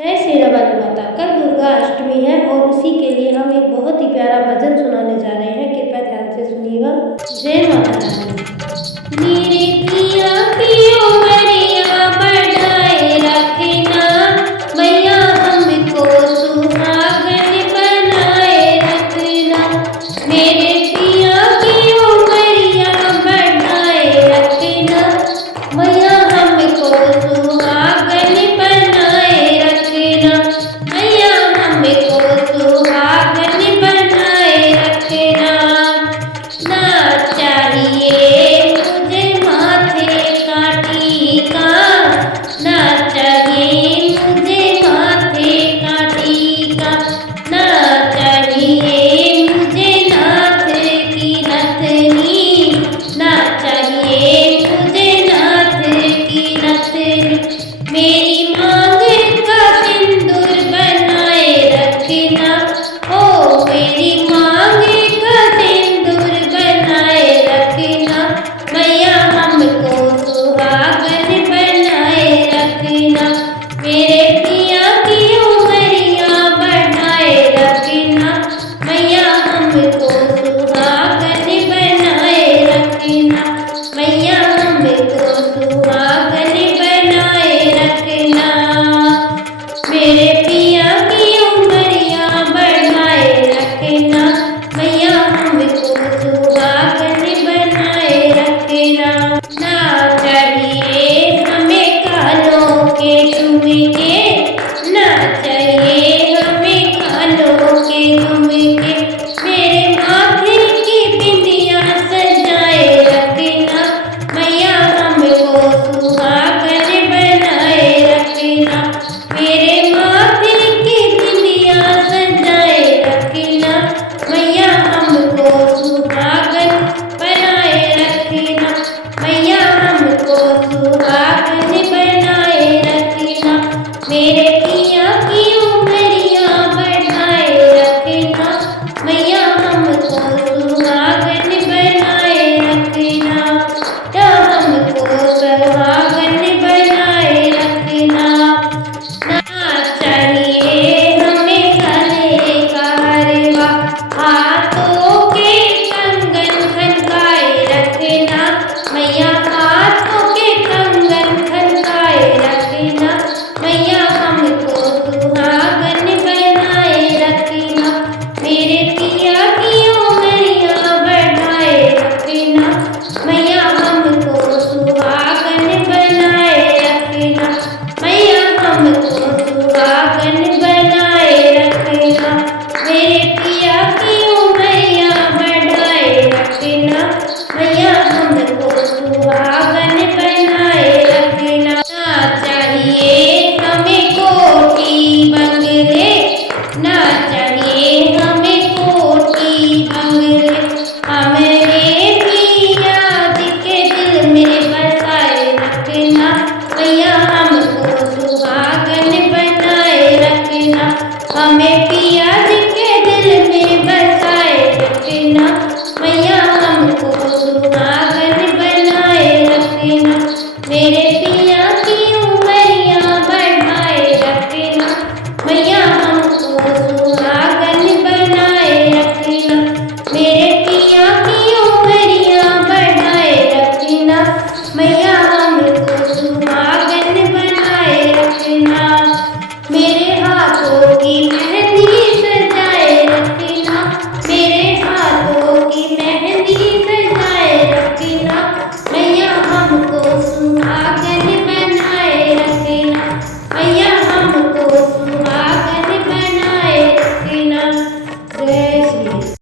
जय शेरावाली माता। कल दुर्गा अष्टमी है और उसी के लिए हम एक बहुत ही प्यारा भजन सुनाने जा रहे हैं। कृपया ध्यान से सुनिएगा। जय माता रानी। मेरे पिया की उमरिया बढ़ाए रखना, मैया हमको सुहागन बनाए रखना। मेरे पिया की उमरिया बढ़ाए रखना, मैया हमको सुहागन बनाए रखना। मैया हमको सुहागन बनाए रखना। ना चाहिए मुझे माथे का टीका, ना चाहिए मुझे माथे का टीका, ना चाहिए मुझे नाथ की नथनी, ना चाहिए मुझे नाथ की नथनी। मेरी मांग का सिंदूर बनाए रखना, ओ मेरी मांग का सिंदूर बनाए रखना। मैया हमको सुहागन बनाए रखना। मेरे पिया की उमरिया बढ़ाए रखना, मैया हमको सुहागन बनाए रखना। मैया हमको सुहागन बनाए रखना। मेरे पिया की उमरिया बढ़ाए रखना, मैया हमको सुहागन बनाए रखना। ना चाहिए हमें कानों के झुमके, ना चाहिए हमें कानों के झुमके। मेरे माथे की बिंदिया सजाए रखना, मैया हमको सुहागन बनाए रखना। मेरे माथे की बिंदिया सजाए रखना, मैया हमको सुहागन बनाए रखना। मैया हमको सुहागन बनाए रखना। मेरे